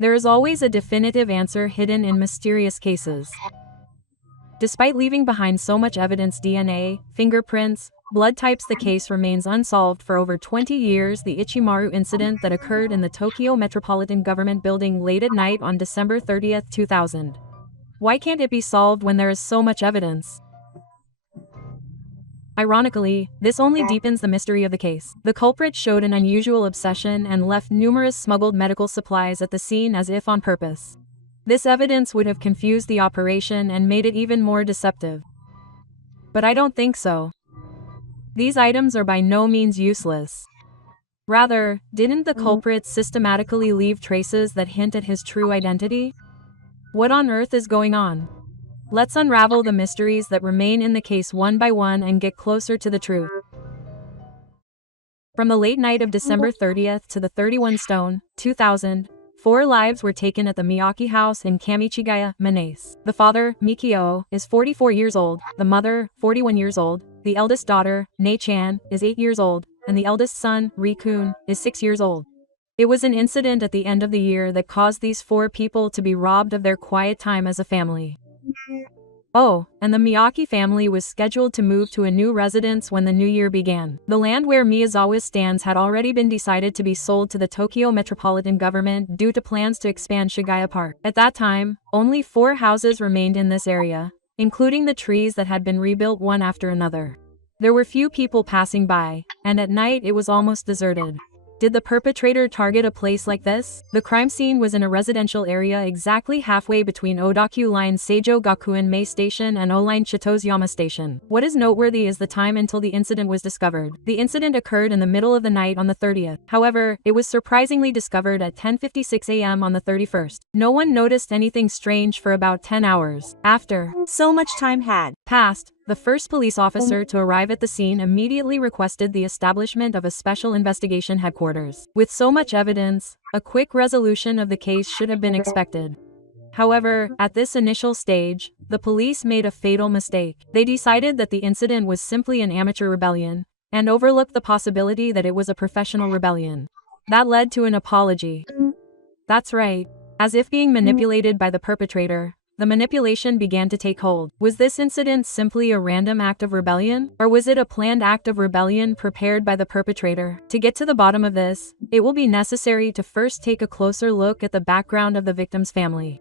There is always a definitive answer hidden in mysterious cases. Despite leaving behind so much evidence, DNA, fingerprints, blood types, the case remains unsolved for over 20 years. The Ichimaru incident that occurred in the Tokyo Metropolitan Government Building late at night on December 30, 2000. Why can't it be solved when there is so much evidence? Ironically, this only deepens the mystery of the case. The culprit showed an unusual obsession and left numerous smuggled medical supplies at the scene as if on purpose. This evidence would have confused the operation and made it even more deceptive. But I don't think so. These items are by no means useless. Rather, didn't the culprit systematically leave traces that hint at his true identity? What on earth is going on? Let's unravel the mysteries that remain in the case one by one and get closer to the truth. From the late night of December 30th to the 31 stone, 2000, 4 lives were taken at the Miyake house in Kamichigaya, Manaus. The father, Mikio, is 44 years old, the mother, 41 years old, the eldest daughter, Nei-chan, is 8 years old, and the eldest son, Rikun, is 6 years old. It was an incident at the end of the year that caused these 4 people to be robbed of their quiet time as a family. Oh, and the Miyake family was scheduled to move to a new residence when the new year began. The land where Miyazawa stands had already been decided to be sold to the Tokyo Metropolitan Government due to plans to expand Shigaya Park. At that time, only 4 houses remained in this area, including the trees that had been rebuilt one after another. There were few people passing by, and at night it was almost deserted. Did the perpetrator target a place like this? The crime scene was in a residential area exactly halfway between Odakyu Line Seijo Gakuen Mei Station and O-Line Chitozuyama Station. What is noteworthy is the time until the incident was discovered. The incident occurred in the middle of the night on the 30th. However, it was surprisingly discovered at 10:56 a.m. on the 31st. No one noticed anything strange for about 10 hours. After so much time had passed, the first police officer to arrive at the scene immediately requested the establishment of a special investigation headquarters. With so much evidence, a quick resolution of the case should have been expected. However, at this initial stage, the police made a fatal mistake. They decided that the incident was simply an amateur rebellion, and overlooked the possibility that it was a professional rebellion. That led to an apology. That's right. As if being manipulated by the perpetrator, the manipulation began to take hold. Was this incident simply a random act of rebellion? Or was it a planned act of rebellion prepared by the perpetrator? To get to the bottom of this, it will be necessary to first take a closer look at the background of the victim's family.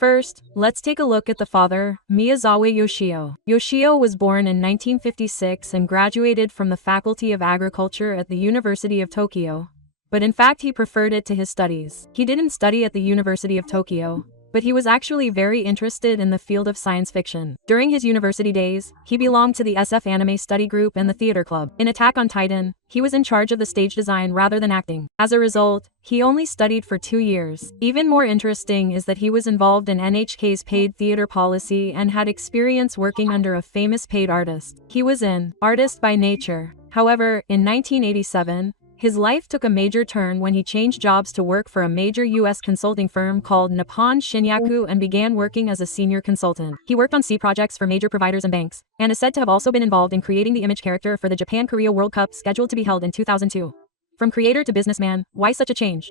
First, let's take a look at the father, Miyazawa Yoshio. Yoshio was born in 1956 and graduated from the Faculty of Agriculture at the University of Tokyo. But in fact he preferred it to his studies. He didn't study at the University of Tokyo, but he was actually very interested in the field of science fiction. During his university days, he belonged to the SF Anime Study Group and the theater club. In Attack on Titan, he was in charge of the stage design rather than acting. As a result, he only studied for 2 years. Even more interesting is that he was involved in NHK's paid theater policy and had experience working under a famous paid artist. He was an artist by nature. However, in 1987, his life took a major turn when he changed jobs to work for a major U.S. consulting firm called Nippon Shinyaku and began working as a senior consultant. He worked on C projects for major providers and banks, and is said to have also been involved in creating the image character for the Japan-Korea World Cup scheduled to be held in 2002. From creator to businessman, why such a change?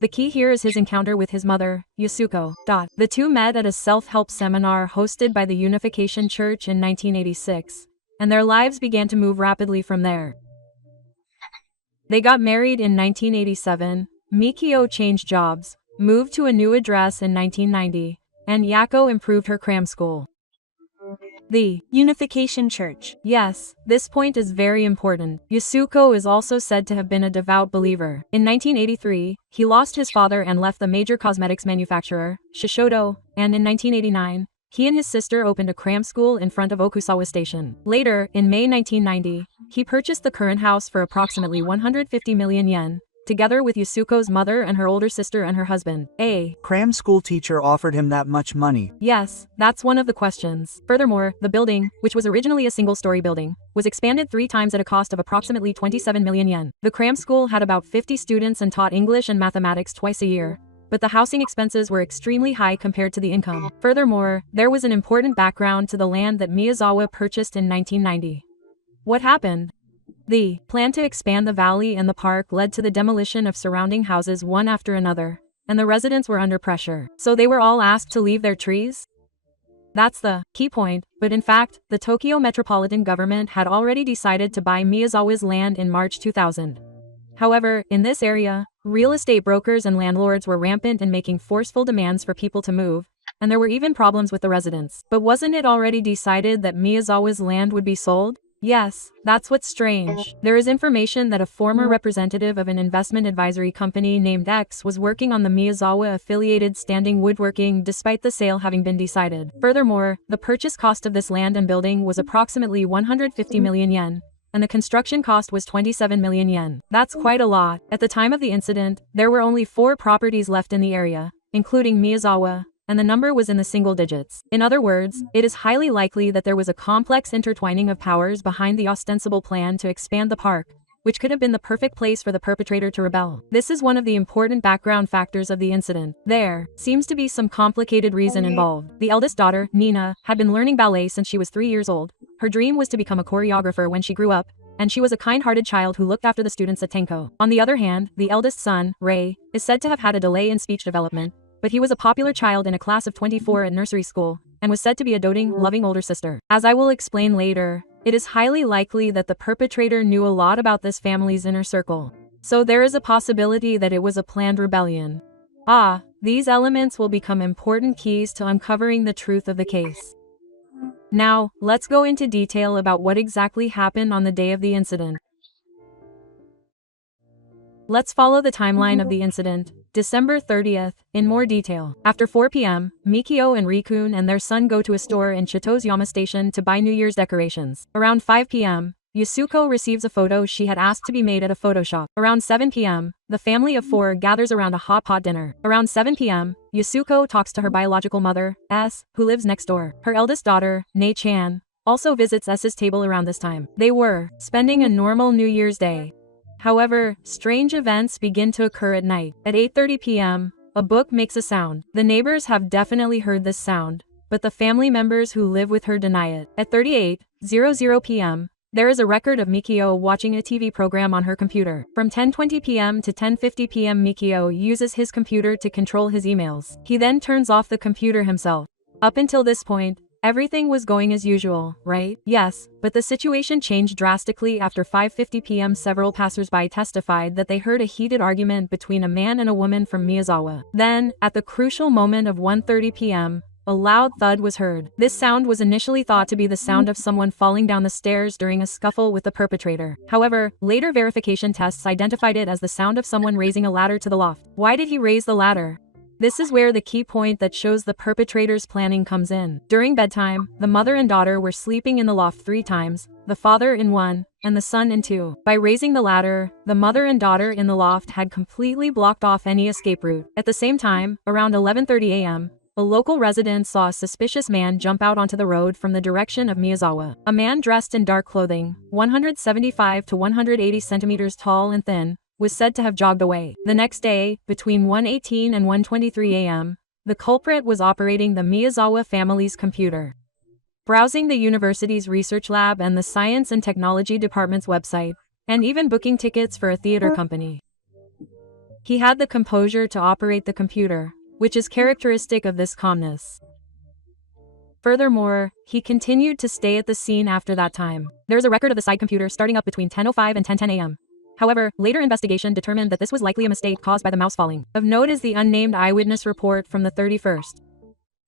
The key here is his encounter with his mother, Yasuko. The two met at a self-help seminar hosted by the Unification Church in 1986, and their lives began to move rapidly from there. They got married in 1987, Mikio changed jobs, moved to a new address in 1990, and Yako improved her cram school. The Unification Church. Yes, this point is very important. Yasuko is also said to have been a devout believer. In 1983, he lost his father and left the major cosmetics manufacturer, Shishodo, and in 1989, he and his sister opened a cram school in front of Okusawa Station. Later, in May 1990, he purchased the current house for approximately 150 million yen, together with Yasuko's mother and her older sister and her husband. A cram school teacher offered him that much money. Yes, that's one of the questions. Furthermore, the building, which was originally a single-story building, was expanded 3 times at a cost of approximately 27 million yen. The cram school had about 50 students and taught English and mathematics twice a year, but the housing expenses were extremely high compared to the income. Furthermore, there was an important background to the land that Miyazawa purchased in 1990. What happened? The plan to expand the valley and the park led to the demolition of surrounding houses one after another, and the residents were under pressure. So they were all asked to leave their trees? That's the key point, but in fact, the Tokyo metropolitan government had already decided to buy Miyazawa's land in March 2000. However, in this area, real estate brokers and landlords were rampant in making forceful demands for people to move, and there were even problems with the residents. But wasn't it already decided that Miyazawa's land would be sold? Yes, that's what's strange. There is information that a former representative of an investment advisory company named X was working on the Miyazawa-affiliated standing woodworking despite the sale having been decided. Furthermore, the purchase cost of this land and building was approximately 150 million yen, and the construction cost was 27 million yen. That's quite a lot. At the time of the incident, there were only 4 properties left in the area, including Miyazawa, and the number was in the single digits. In other words, it is highly likely that there was a complex intertwining of powers behind the ostensible plan to expand the park, which could have been the perfect place for the perpetrator to rebel. This is one of the important background factors of the incident. There seems to be some complicated reason involved. The eldest daughter, Nina, had been learning ballet since she was 3 years old. Her dream was to become a choreographer when she grew up, and she was a kind-hearted child who looked after the students at Tenko. On the other hand, the eldest son, Ray, is said to have had a delay in speech development, but he was a popular child in a class of 24 at nursery school, and was said to be a doting, loving older sister. As I will explain later, it is highly likely that the perpetrator knew a lot about this family's inner circle. So there is a possibility that it was a planned rebellion. These elements will become important keys to uncovering the truth of the case. Now, let's go into detail about what exactly happened on the day of the incident. Let's follow the timeline of the incident, December 30th, in more detail. After 4 p.m., Mikio and Rikun and their son go to a store in Chito's Yama Station to buy New Year's decorations. Around 5 p.m., Yasuko receives a photo she had asked to be made at a photo shop. Around 7 p.m., the family of 4 gathers around a hot pot dinner. Around 7 p.m., Yasuko talks to her biological mother, S, who lives next door. Her eldest daughter, Nei-chan, also visits S's table around this time. They were spending a normal New Year's Day. However, strange events begin to occur at night. At 8:30 p.m., a book makes a sound. The neighbors have definitely heard this sound, but the family members who live with her deny it. At 38:00 p.m., there is a record of Mikio watching a TV program on her computer. From 10:20 p.m. to 10:50 p.m. Mikio uses his computer to control his emails. He then turns off the computer himself. Up until this point, everything was going as usual, right? Yes, but the situation changed drastically after 5:50 p.m. Several passersby testified that they heard a heated argument between a man and a woman from Miyazawa. Then, at the crucial moment of 1:30 p.m., a loud thud was heard. This sound was initially thought to be the sound of someone falling down the stairs during a scuffle with the perpetrator. However, later verification tests identified it as the sound of someone raising a ladder to the loft. Why did he raise the ladder? This is where the key point that shows the perpetrator's planning comes in. During bedtime, the mother and daughter were sleeping in the loft 3 times, the father in 1, and the son in 2. By raising the ladder, the mother and daughter in the loft had completely blocked off any escape route. At the same time, around 11:30 a.m., a local resident saw a suspicious man jump out onto the road from the direction of Miyazawa. A man dressed in dark clothing, 175 to 180 centimeters tall and thin, was said to have jogged away. The next day, between 1:18 and 1:23 a.m., the culprit was operating the Miyazawa family's computer, browsing the university's research lab and the science and technology department's website, and even booking tickets for a theater company. He had the composure to operate the computer, which is characteristic of this calmness. Furthermore, he continued to stay at the scene after that time. There is a record of the side computer starting up between 10:05 and 10:10 a.m. However, later investigation determined that this was likely a mistake caused by the mouse falling. Of note is the unnamed eyewitness report from the 31st.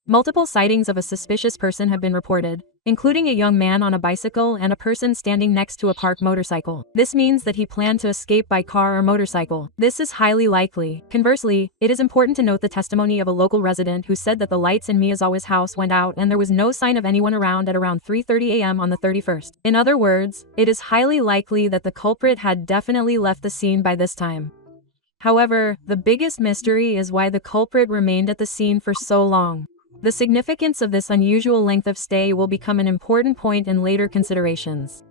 Multiple sightings of a suspicious person have been reported, including a young man on a bicycle and a person standing next to a parked motorcycle. This means that he planned to escape by car or motorcycle. This is highly likely. Conversely, it is important to note the testimony of a local resident who said that the lights in Miyazawa's house went out and there was no sign of anyone around at around 3:30 a.m. on the 31st. In other words, it is highly likely that the culprit had definitely left the scene by this time. However, the biggest mystery is why the culprit remained at the scene for so long. The significance of this unusual length of stay will become an important point in later considerations.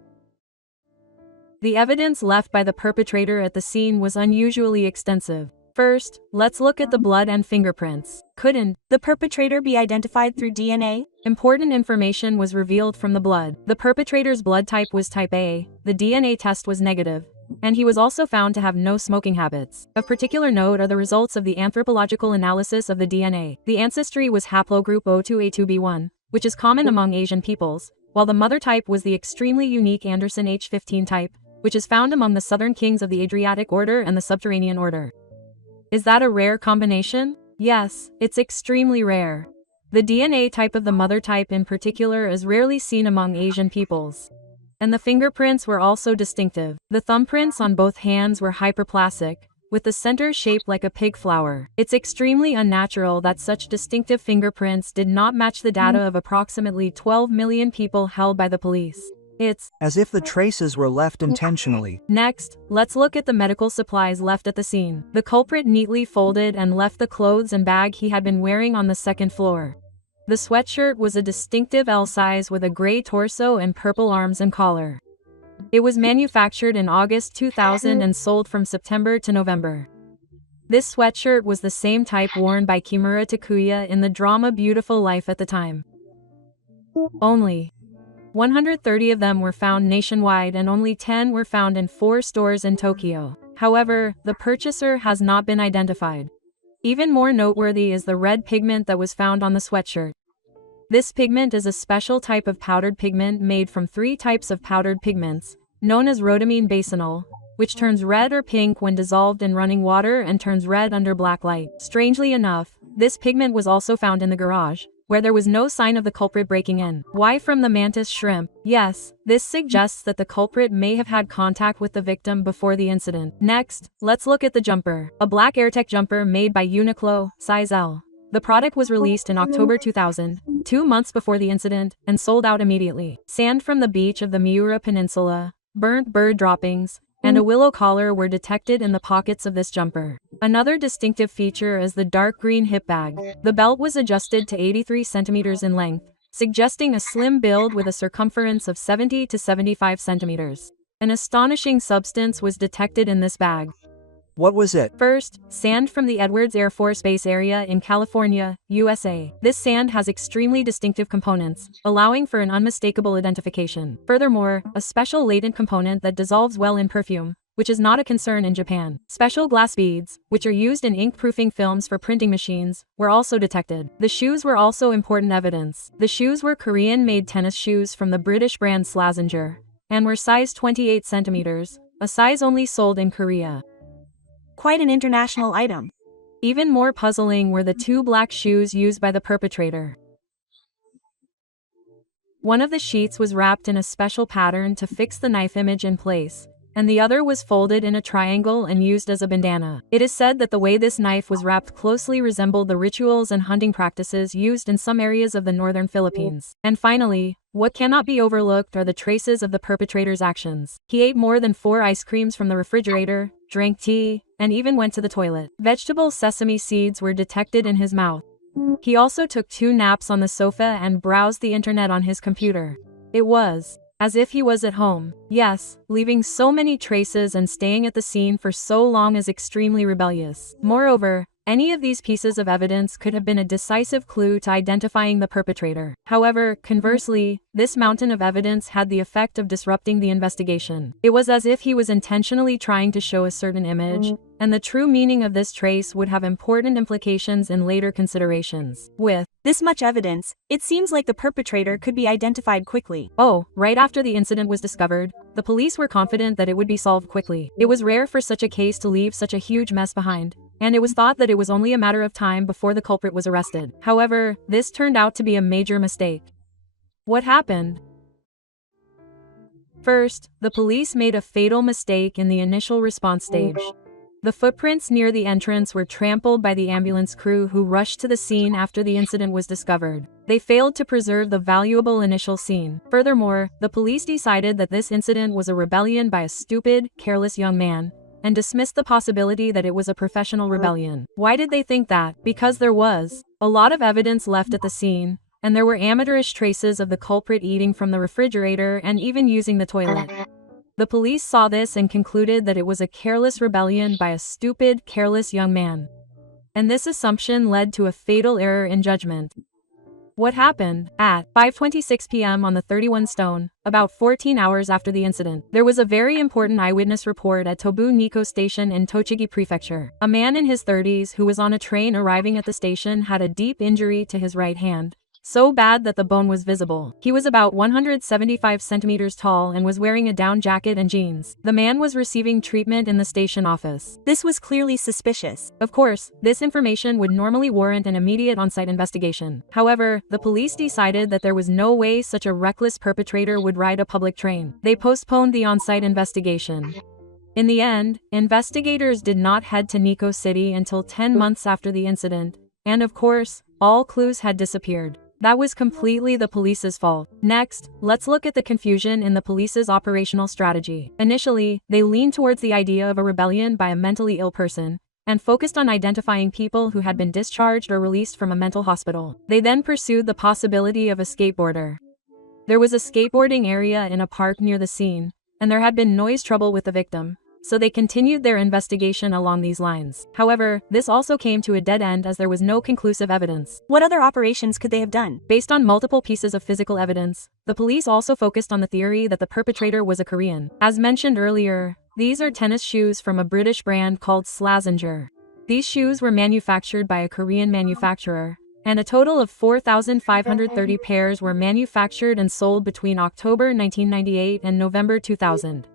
The evidence left by the perpetrator at the scene was unusually extensive. First, let's look at the blood and fingerprints. Couldn't the perpetrator be identified through DNA? Important information was revealed from the blood. The perpetrator's blood type was type A, the DNA test was negative, and he was also found to have no smoking habits. Of particular note are the results of the anthropological analysis of the DNA. The ancestry was haplogroup O2A2B1, which is common among Asian peoples, while the mother type was the extremely unique Anderson H15 type, which is found among the southern kings of the Adriatic order and the Subterranean order. Is that a rare combination? Yes, it's extremely rare. The DNA type of the mother type in particular is rarely seen among Asian peoples. And the fingerprints were also distinctive. The thumbprints on both hands were hyperplastic, with the center shaped like a pig flower. It's extremely unnatural that such distinctive fingerprints did not match the data of approximately 12 million people held by the police. It's as if the traces were left intentionally. Next, let's look at the medical supplies left at the scene. The culprit neatly folded and left the clothes and bag he had been wearing on the second floor. The sweatshirt was a distinctive L size with a gray torso and purple arms and collar. It was manufactured in August 2000 and sold from September to November. This sweatshirt was the same type worn by Kimura Takuya in the drama Beautiful Life at the time. Only 130 of them were found nationwide and only 10 were found in 4 stores in Tokyo. However, the purchaser has not been identified. Even more noteworthy is the red pigment that was found on the sweatshirt. This pigment is a special type of powdered pigment made from 3 types of powdered pigments, known as rhodamine basanol, which turns red or pink when dissolved in running water and turns red under black light. Strangely enough, this pigment was also found in the garage, where there was no sign of the culprit breaking in. Why from the mantis shrimp? Yes, this suggests that the culprit may have had contact with the victim before the incident. Next, let's look at the jumper. A black AirTech jumper made by Uniqlo, size L. The product was released in October 2000, 2 months before the incident, and sold out immediately. Sand from the beach of the Miura Peninsula, burnt bird droppings, and a willow collar were detected in the pockets of this jumper. Another distinctive feature is the dark green hip bag. The belt was adjusted to 83 centimeters in length, suggesting a slim build with a circumference of 70 to 75 centimeters. An astonishing substance was detected in this bag. What was it? First, sand from the Edwards Air Force Base area in California, USA. This sand has extremely distinctive components, allowing for an unmistakable identification. Furthermore, a special latent component that dissolves well in perfume, which is not a concern in Japan. Special glass beads, which are used in ink-proofing films for printing machines, were also detected. The shoes were also important evidence. The shoes were Korean-made tennis shoes from the British brand Slazenger, and were size 28 centimeters, a size only sold in Korea. Quite an international item. Even more puzzling were the 2 black shoes used by the perpetrator. One of the sheets was wrapped in a special pattern to fix the knife image in place, and the other was folded in a triangle and used as a bandana. It is said that the way this knife was wrapped closely resembled the rituals and hunting practices used in some areas of the northern Philippines. And finally, what cannot be overlooked are the traces of the perpetrator's actions. He ate more than 4 ice creams from the refrigerator, drank tea, and even went to the toilet. Vegetable sesame seeds were detected in his mouth. He also took 2 naps on the sofa and browsed the internet on his computer. It was as if he was at home. Yes, leaving so many traces and staying at the scene for so long is extremely rebellious. Moreover, any of these pieces of evidence could have been a decisive clue to identifying the perpetrator. However, conversely, this mountain of evidence had the effect of disrupting the investigation. It was as if he was intentionally trying to show a certain image, and the true meaning of this trace would have important implications in later considerations. With this much evidence, it seems like the perpetrator could be identified quickly. Right after the incident was discovered, the police were confident that it would be solved quickly. It was rare for such a case to leave such a huge mess behind, and it was thought that it was only a matter of time before the culprit was arrested. However, this turned out to be a major mistake. What happened? First, the police made a fatal mistake in the initial response stage. The footprints near the entrance were trampled by the ambulance crew who rushed to the scene after the incident was discovered. They failed to preserve the valuable initial scene. Furthermore, the police decided that this incident was a rebellion by a stupid, careless young man, and dismissed the possibility that it was a professional rebellion. Why did they think that? Because there was a lot of evidence left at the scene, and there were amateurish traces of the culprit eating from the refrigerator and even using the toilet. The police saw this and concluded that it was a careless rebellion by a stupid, careless young man. And this assumption led to a fatal error in judgment. What happened? At 5:26 p.m. on the 31 Stone, about 14 hours after the incident, there was a very important eyewitness report at Tobu Nikko Station in Tochigi Prefecture. A man in his 30s who was on a train arriving at the station had a deep injury to his right hand, so bad that the bone was visible. He was about 175 centimeters tall and was wearing a down jacket and jeans. The man was receiving treatment in the station office. This was clearly suspicious. Of course, this information would normally warrant an immediate on-site investigation. However, the police decided that there was no way such a reckless perpetrator would ride a public train. They postponed the on-site investigation. In the end, investigators did not head to Nikko City until 10 months after the incident, and of course, all clues had disappeared. That was completely the police's fault. Next, let's look at the confusion in the police's operational strategy. Initially, they leaned towards the idea of a rebellion by a mentally ill person, and focused on identifying people who had been discharged or released from a mental hospital. They then pursued the possibility of a skateboarder. There was a skateboarding area in a park near the scene, and there had been noise trouble with the victim, so they continued their investigation along these lines. However, this also came to a dead end as there was no conclusive evidence. What other operations could they have done? Based on multiple pieces of physical evidence, the police also focused on the theory that the perpetrator was a Korean. As mentioned earlier, these are tennis shoes from a British brand called Slazenger. These shoes were manufactured by a Korean manufacturer, and a total of 4,530 pairs were manufactured and sold between October 1998 and November 2000.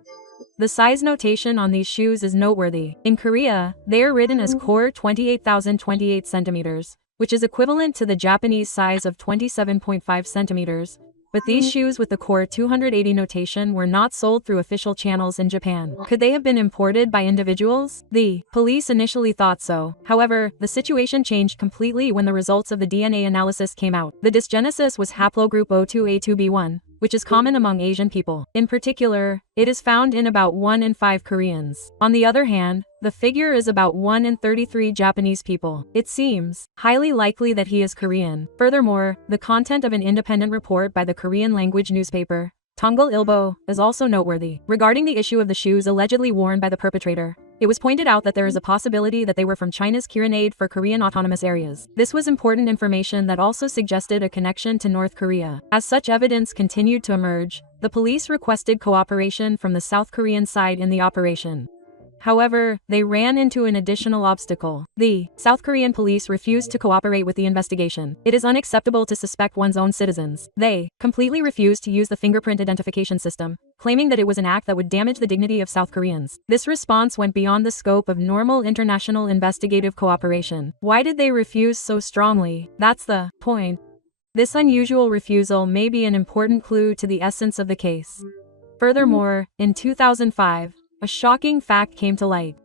The size notation on these shoes is noteworthy. In Korea, they are written as core 28,028 centimeters, which is equivalent to the Japanese size of 27.5 centimeters. But these shoes with the core 280 notation were not sold through official channels in Japan. Could they have been imported by individuals? The police initially thought so. However, the situation changed completely when the results of the DNA analysis came out. The dysgenesis was haplogroup O2A2B1, which is common among Asian people. In particular, it is found in about 1 in 5 Koreans. On the other hand, the figure is about 1 in 33 Japanese people. It seems highly likely that he is Korean. Furthermore, the content of an independent report by the Korean language newspaper, Tongal Ilbo, is also noteworthy. Regarding the issue of the shoes allegedly worn by the perpetrator, it was pointed out that there is a possibility that they were from China's Kirin Aid for Korean autonomous areas. This was important information that also suggested a connection to North Korea. As such evidence continued to emerge, the police requested cooperation from the South Korean side in the operation. However, they ran into an additional obstacle. The South Korean police refused to cooperate with the investigation. It is unacceptable to suspect one's own citizens. They completely refused to use the fingerprint identification system, claiming that it was an act that would damage the dignity of South Koreans. This response went beyond the scope of normal international investigative cooperation. Why did they refuse so strongly? That's the point. This unusual refusal may be an important clue to the essence of the case. Furthermore, in 2005, a shocking fact came to light.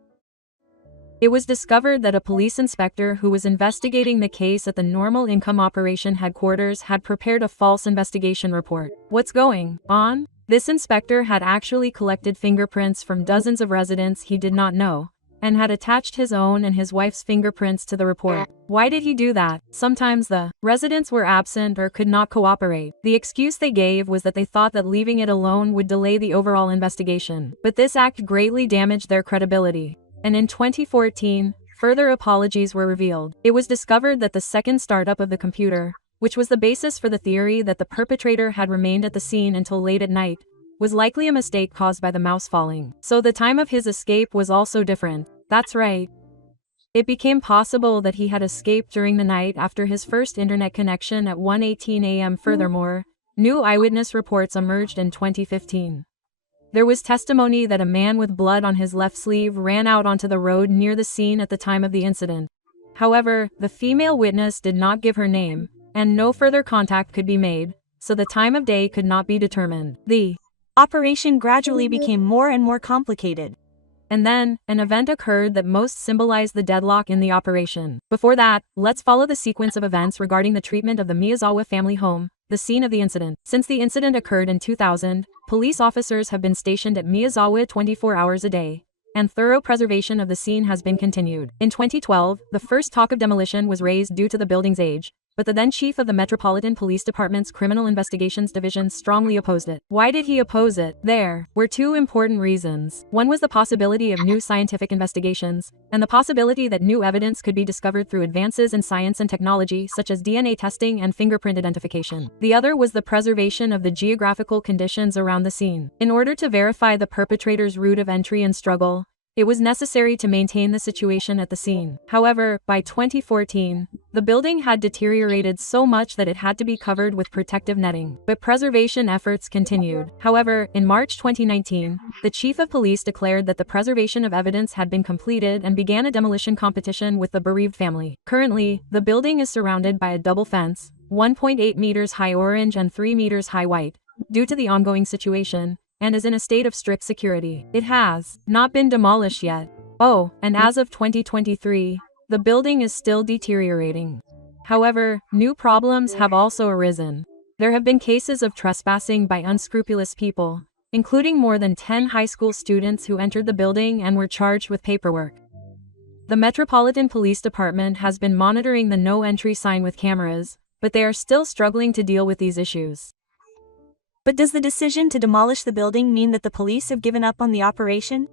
It was discovered that a police inspector who was investigating the case at the Normal Income Operation Headquarters had prepared a false investigation report. What's going on? This inspector had actually collected fingerprints from dozens of residents he did not know, and had attached his own and his wife's fingerprints to the report. Why did he do that? Sometimes the residents were absent or could not cooperate. The excuse they gave was that they thought that leaving it alone would delay the overall investigation. But this act greatly damaged their credibility. And in 2014, further apologies were revealed. It was discovered that the second startup of the computer, which was the basis for the theory that the perpetrator had remained at the scene until late at night, was likely a mistake caused by the mouse falling. So the time of his escape was also different. That's right. It became possible that he had escaped during the night after his first internet connection at 1:18 a.m. Furthermore, new eyewitness reports emerged in 2015. There was testimony that a man with blood on his left sleeve ran out onto the road near the scene at the time of the incident. However, the female witness did not give her name, and no further contact could be made, so the time of day could not be determined. The operation gradually became more and more complicated. And then, an event occurred that most symbolized the deadlock in the operation. Before that, let's follow the sequence of events regarding the treatment of the Miyazawa family home, the scene of the incident. Since the incident occurred in 2000, police officers have been stationed at Miyazawa 24 hours a day, and thorough preservation of the scene has been continued. In 2012, the first talk of demolition was raised due to the building's age, but the then chief of the Metropolitan Police Department's Criminal Investigations Division strongly opposed it. Why did he oppose it? There were two important reasons. One was the possibility of new scientific investigations, and the possibility that new evidence could be discovered through advances in science and technology such as DNA testing and fingerprint identification. The other was the preservation of the geographical conditions around the scene. In order to verify the perpetrator's route of entry and struggle, it was necessary to maintain the situation at the scene. However, by 2014, the building had deteriorated so much that it had to be covered with protective netting. But preservation efforts continued. However, in March 2019, the chief of police declared that the preservation of evidence had been completed and began a demolition competition with the bereaved family. Currently, the building is surrounded by a double fence, 1.8 meters high orange and 3 meters high white, due to the ongoing situation, and is in a state of strict security. It has not been demolished yet. Oh, and as of 2023, the building is still deteriorating. However, new problems have also arisen. There have been cases of trespassing by unscrupulous people, including more than 10 high school students who entered the building and were charged with paperwork. The Metropolitan Police Department has been monitoring the no entry sign with cameras, but they are still struggling to deal with these issues. But does the decision to demolish the building mean that the police have given up on the operation?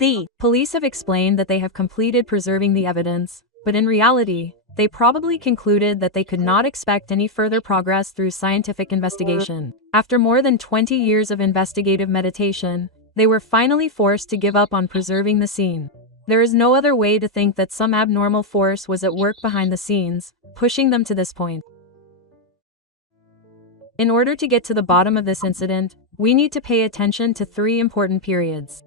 The police have explained that they have completed preserving the evidence, but in reality, they probably concluded that they could not expect any further progress through scientific investigation. After more than 20 years of investigative meditation, they were finally forced to give up on preserving the scene. There is no other way to think that some abnormal force was at work behind the scenes, pushing them to this point. In order to get to the bottom of this incident, we need to pay attention to three important periods.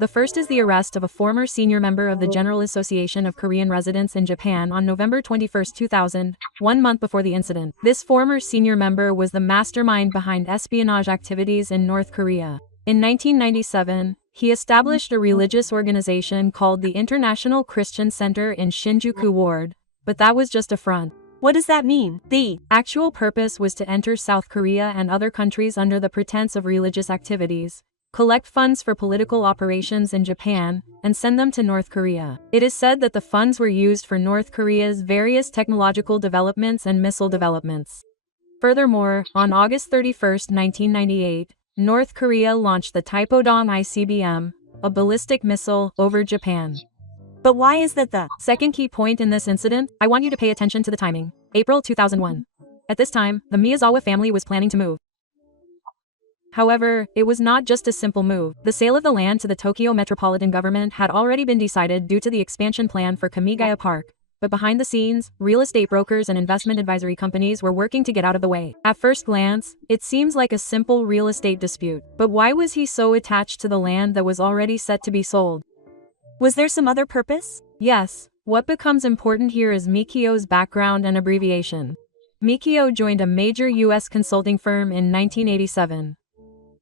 The first is the arrest of a former senior member of the General Association of Korean Residents in Japan on November 21, 2000, 1 month before the incident. This former senior member was the mastermind behind espionage activities in North Korea. In 1997, he established a religious organization called the International Christian Center in Shinjuku Ward, but that was just a front. What does that mean? The actual purpose was to enter South Korea and other countries under the pretense of religious activities, collect funds for political operations in Japan, and send them to North Korea. It is said that the funds were used for North Korea's various technological developments and missile developments. Furthermore, on August 31, 1998, North Korea launched the Taepodong ICBM, a ballistic missile, over Japan. But why is that the second key point in this incident? I want you to pay attention to the timing. April 2001. At this time, the Miyazawa family was planning to move. However, it was not just a simple move. The sale of the land to the Tokyo metropolitan government had already been decided due to the expansion plan for Kamigaya Park. But behind the scenes, real estate brokers and investment advisory companies were working to get out of the way. At first glance, it seems like a simple real estate dispute. But why was he so attached to the land that was already set to be sold? Was there some other purpose? Yes. What becomes important here is Mikio's background and abbreviation. Mikio joined a major U.S. consulting firm in 1987.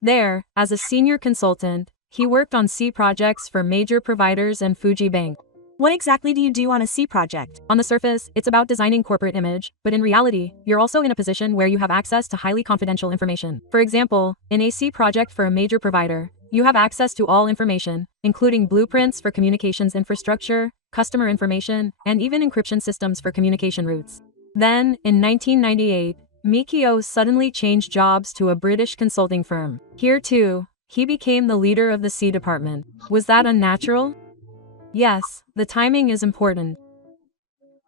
There, as a senior consultant, he worked on C projects for major providers and Fuji Bank. What exactly do you do on a C project? On the surface, it's about designing corporate image, but in reality, you're also in a position where you have access to highly confidential information. For example, in a C project for a major provider, you have access to all information, including blueprints for communications infrastructure, customer information, and even encryption systems for communication routes. Then, in 1998, Mikio suddenly changed jobs to a British consulting firm. Here too, he became the leader of the C department. Was that unnatural? Yes, the timing is important.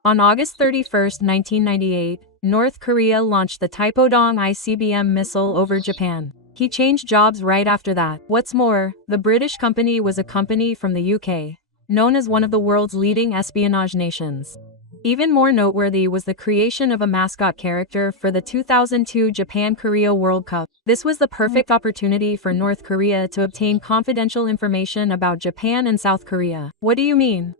On August 31, 1998, North Korea launched the Taepodong ICBM missile over Japan. He changed jobs right after that. What's more, the British company was a company from the UK, known as one of the world's leading espionage nations. Even more noteworthy was the creation of a mascot character for the 2002 Japan-Korea World Cup. This was the perfect opportunity for North Korea to obtain confidential information about Japan and South Korea. What do you mean?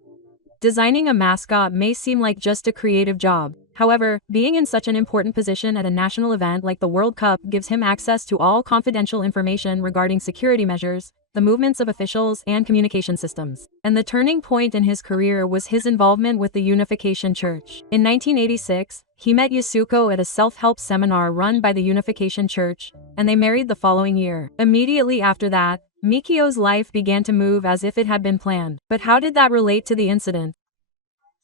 Designing a mascot may seem like just a creative job. However, being in such an important position at a national event like the World Cup gives him access to all confidential information regarding security measures, the movements of officials, and communication systems. And the turning point in his career was his involvement with the Unification Church. In 1986, he met Yasuko at a self-help seminar run by the Unification Church, and they married the following year. Immediately after that, Mikio's life began to move as if it had been planned. But how did that relate to the incident?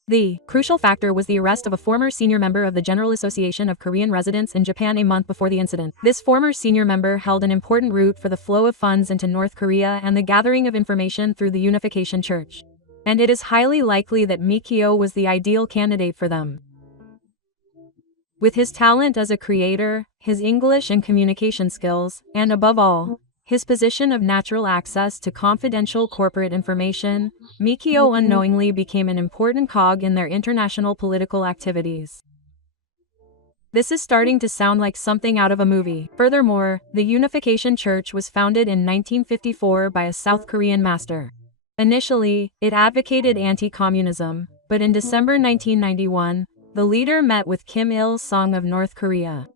The crucial factor was the arrest of a former senior member of the General Association of Korean Residents in Japan a month before the incident. This former senior member held an important route for the flow of funds into North Korea and the gathering of information through the Unification Church. And it is highly likely that Mikio was the ideal candidate for them. With his talent as a creator, his English and communication skills, and above all, his position of natural access to confidential corporate information, Mikio unknowingly became an important cog in their international political activities. This is starting to sound like something out of a movie. Furthermore, the Unification Church was founded in 1954 by a South Korean master. Initially, it advocated anti-communism, but in December 1991, the leader met with Kim Il-sung of North Korea.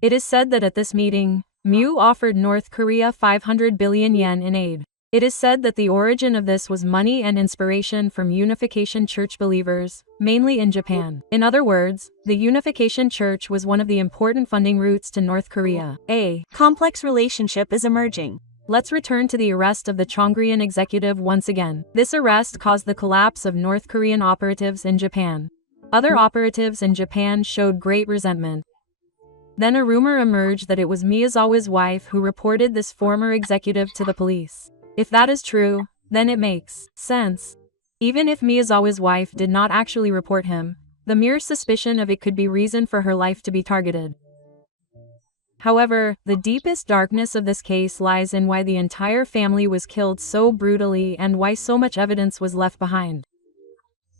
It is said that at this meeting, Mu offered North Korea 500 billion yen in aid. It is said that the origin of this was money and inspiration from Unification Church believers, mainly in Japan. In other words, the Unification Church was one of the important funding routes to North Korea. A complex relationship is emerging. Let's return to the arrest of the Chongrian executive once again. This arrest caused the collapse of North Korean operatives in Japan. Other operatives in Japan showed great resentment. Then a rumor emerged that it was Miyazawa's wife who reported this former executive to the police. If that is true, then it makes sense. Even if Miyazawa's wife did not actually report him, the mere suspicion of it could be reason for her life to be targeted. However, the deepest darkness of this case lies in why the entire family was killed so brutally and why so much evidence was left behind.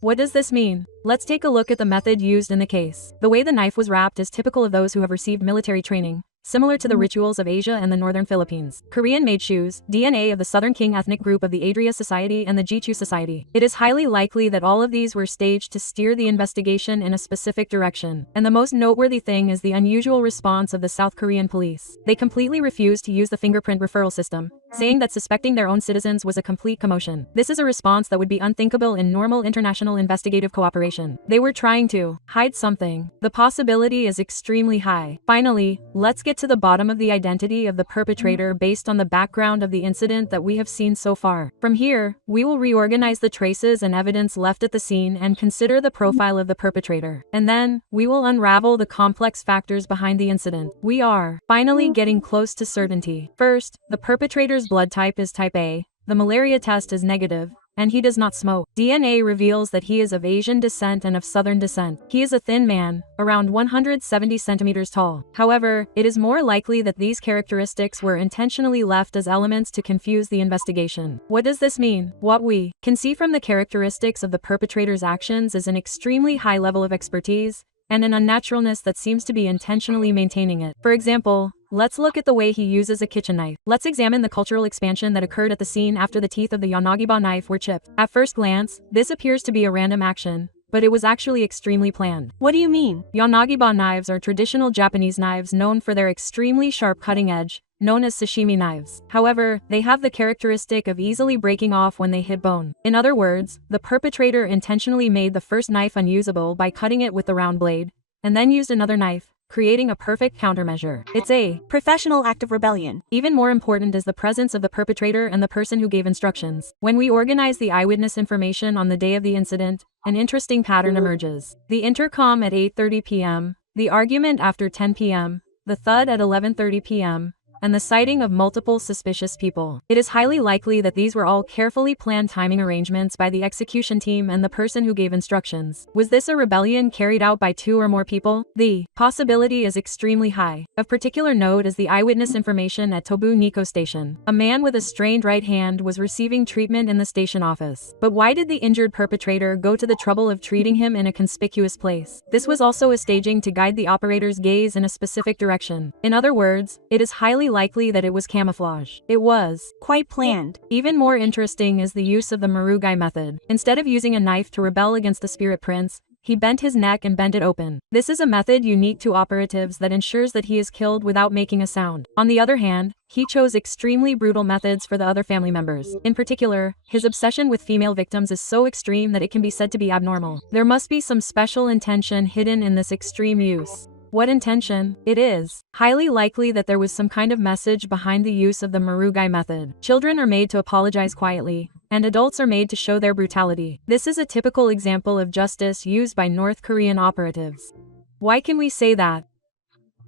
What does this mean? Let's take a look at the method used in the case. The way the knife was wrapped is typical of those who have received military training, similar to the rituals of Asia and the northern Philippines. Korean-made shoes, DNA of the Southern King ethnic group of the Adria Society and the Jichu Society. It is highly likely that all of these were staged to steer the investigation in a specific direction. And the most noteworthy thing is the unusual response of the South Korean police. They completely refused to use the fingerprint referral system, saying that suspecting their own citizens was a complete commotion. This is a response that would be unthinkable in normal international investigative cooperation. They were trying to hide something. The possibility is extremely high. Finally, let's get to the bottom of the identity of the perpetrator based on the background of the incident that we have seen so far. From here, we will reorganize the traces and evidence left at the scene and consider the profile of the perpetrator. And then, we will unravel the complex factors behind the incident. We are finally getting close to certainty. First, the perpetrator's blood type is type A, the malaria test is negative, and he does not smoke. DNA reveals that he is of Asian descent and of Southern descent. He is a thin man, around 170 centimeters tall. However, it is more likely that these characteristics were intentionally left as elements to confuse the investigation. What does this mean? What we can see from the characteristics of the perpetrator's actions is an extremely high level of expertise, and an unnaturalness that seems to be intentionally maintaining it. For example, let's look at the way he uses a kitchen knife. Let's examine the cultural expansion that occurred at the scene after the teeth of the Yanagiba knife were chipped. At first glance, this appears to be a random action, but it was actually extremely planned. What do you mean? Yanagiba knives are traditional Japanese knives known for their extremely sharp cutting edge, known as sashimi knives. However, they have the characteristic of easily breaking off when they hit bone. In other words, the perpetrator intentionally made the first knife unusable by cutting it with the round blade, and then used another knife, creating a perfect countermeasure. It's a professional act of rebellion. Even more important is the presence of the perpetrator and the person who gave instructions. When we organize the eyewitness information on the day of the incident, an interesting pattern emerges. The intercom at 8:30 p.m., the argument after 10 p.m., the thud at 11:30 p.m., and the sighting of multiple suspicious people. It is highly likely that these were all carefully planned timing arrangements by the execution team and the person who gave instructions. Was this a rebellion carried out by 2 or more people? The possibility is extremely high. Of particular note is the eyewitness information at Tobu Nikko Station. A man with a strained right hand was receiving treatment in the station office. But why did the injured perpetrator go to the trouble of treating him in a conspicuous place? This was also a staging to guide the operator's gaze in a specific direction. In other words, it is highly likely that it was camouflage. It was quite planned. Even more interesting is the use of the Murugai method. Instead of using a knife to rebel against the spirit prince, he bent his neck and bent it open. This is a method unique to operatives that ensures that he is killed without making a sound. On the other hand, he chose extremely brutal methods for the other family members. In particular, his obsession with female victims is so extreme that it can be said to be abnormal. There must be some special intention hidden in this extreme use. What intention? It is highly likely that there was some kind of message behind the use of the Murugai method. Children are made to apologize quietly, and adults are made to show their brutality. This is a typical example of justice used by North Korean operatives. Why can we say that?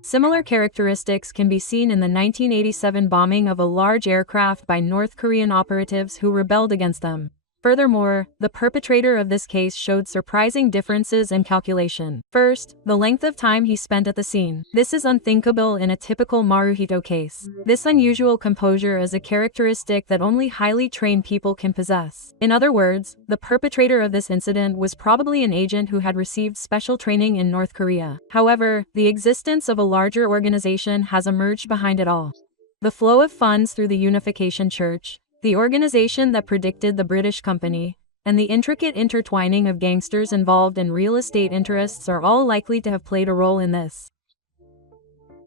Similar characteristics can be seen in the 1987 bombing of a large aircraft by North Korean operatives who rebelled against them. Furthermore, the perpetrator of this case showed surprising differences in calculation. First, the length of time he spent at the scene. This is unthinkable in a typical Maruhito case. This unusual composure is a characteristic that only highly trained people can possess. In other words, the perpetrator of this incident was probably an agent who had received special training in North Korea. However, the existence of a larger organization has emerged behind it all. The flow of funds through the Unification Church, the organization that predicted the British company, and the intricate intertwining of gangsters involved in real estate interests are all likely to have played a role in this.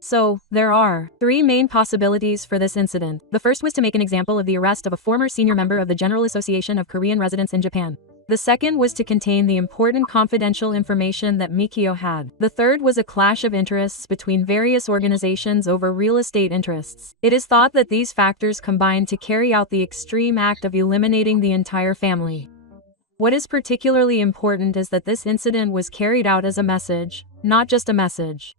So, there are three main possibilities for this incident. The first was to make an example of the arrest of a former senior member of the General Association of Korean Residents in Japan. The second was to contain the important confidential information that Mikio had. The third was a clash of interests between various organizations over real estate interests. It is thought that these factors combined to carry out the extreme act of eliminating the entire family. What is particularly important is that this incident was carried out as a message, not just a message.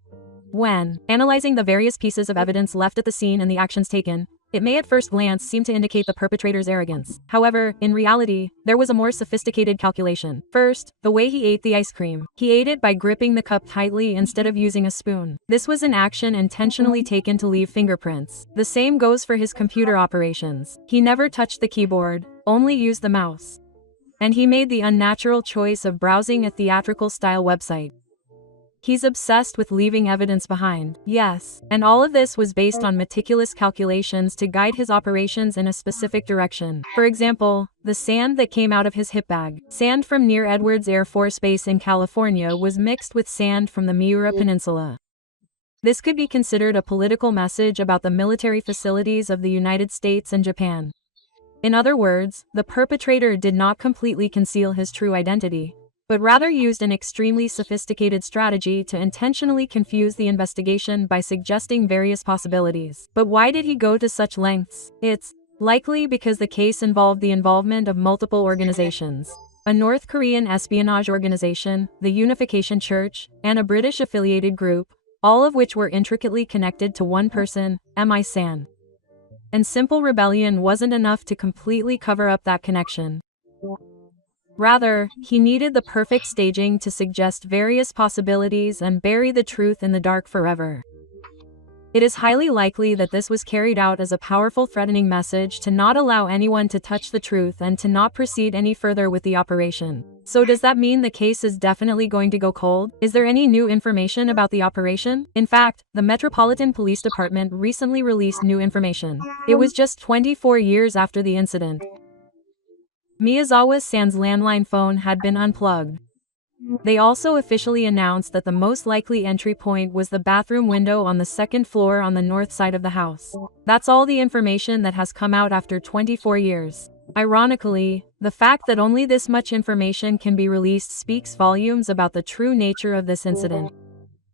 When analyzing the various pieces of evidence left at the scene and the actions taken, it may at first glance seem to indicate the perpetrator's arrogance. However, in reality, there was a more sophisticated calculation. First, the way he ate the ice cream. He ate it by gripping the cup tightly instead of using a spoon. This was an action intentionally taken to leave fingerprints. The same goes for his computer operations. He never touched the keyboard, only used the mouse. And he made the unnatural choice of browsing a theatrical-style website. He's obsessed with leaving evidence behind. Yes, and all of this was based on meticulous calculations to guide his operations in a specific direction. For example, the sand that came out of his hip bag. Sand from near Edwards Air Force Base in California was mixed with sand from the Miura Peninsula. This could be considered a political message about the military facilities of the United States and Japan. In other words, the perpetrator did not completely conceal his true identity, but rather used an extremely sophisticated strategy to intentionally confuse the investigation by suggesting various possibilities. But why did he go to such lengths? It's likely because the case involved the involvement of multiple organizations. A North Korean espionage organization, the Unification Church, and a British affiliated group, all of which were intricately connected to one person, M.I. San. And simple rebellion wasn't enough to completely cover up that connection. Rather, he needed the perfect staging to suggest various possibilities and bury the truth in the dark forever. It is highly likely that this was carried out as a powerful threatening message to not allow anyone to touch the truth and to not proceed any further with the operation. So does that mean the case is definitely going to go cold? Is there any new information about the operation? In fact, the Metropolitan Police Department recently released new information. It was just 24 years after the incident. Miyazawa San's landline phone had been unplugged. They also officially announced that the most likely entry point was the bathroom window on the second floor on the north side of the house. That's all the information that has come out after 24 years. Ironically, the fact that only this much information can be released speaks volumes about the true nature of this incident.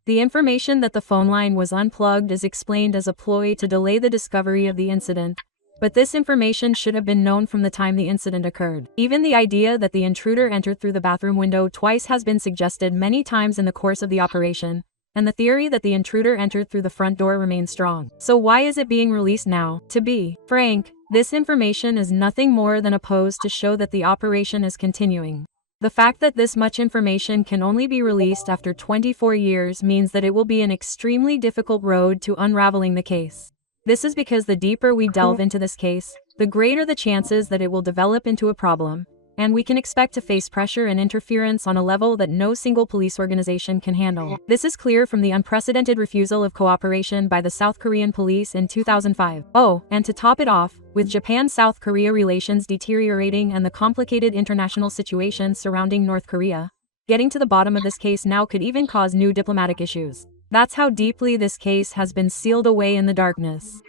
The information that the phone line was unplugged is explained as a ploy to delay the discovery of the incident. But this information should have been known from the time the incident occurred. Even the idea that the intruder entered through the bathroom window twice has been suggested many times in the course of the operation, and the theory that the intruder entered through the front door remains strong. So why is it being released now? To be frank, this information is nothing more than a pose to show that the operation is continuing. The fact that this much information can only be released after 24 years means that it will be an extremely difficult road to unraveling the case. This is because the deeper we delve into this case, the greater the chances that it will develop into a problem, and we can expect to face pressure and interference on a level that no single police organization can handle. This is clear from the unprecedented refusal of cooperation by the South Korean police in 2005. Oh, and to top it off, with Japan-South Korea relations deteriorating and the complicated international situation surrounding North Korea, getting to the bottom of this case now could even cause new diplomatic issues. That's how deeply this case has been sealed away in the darkness.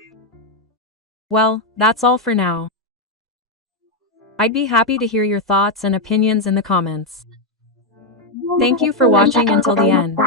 Well, that's all for now. I'd be happy to hear your thoughts and opinions in the comments. Thank you for watching until the end.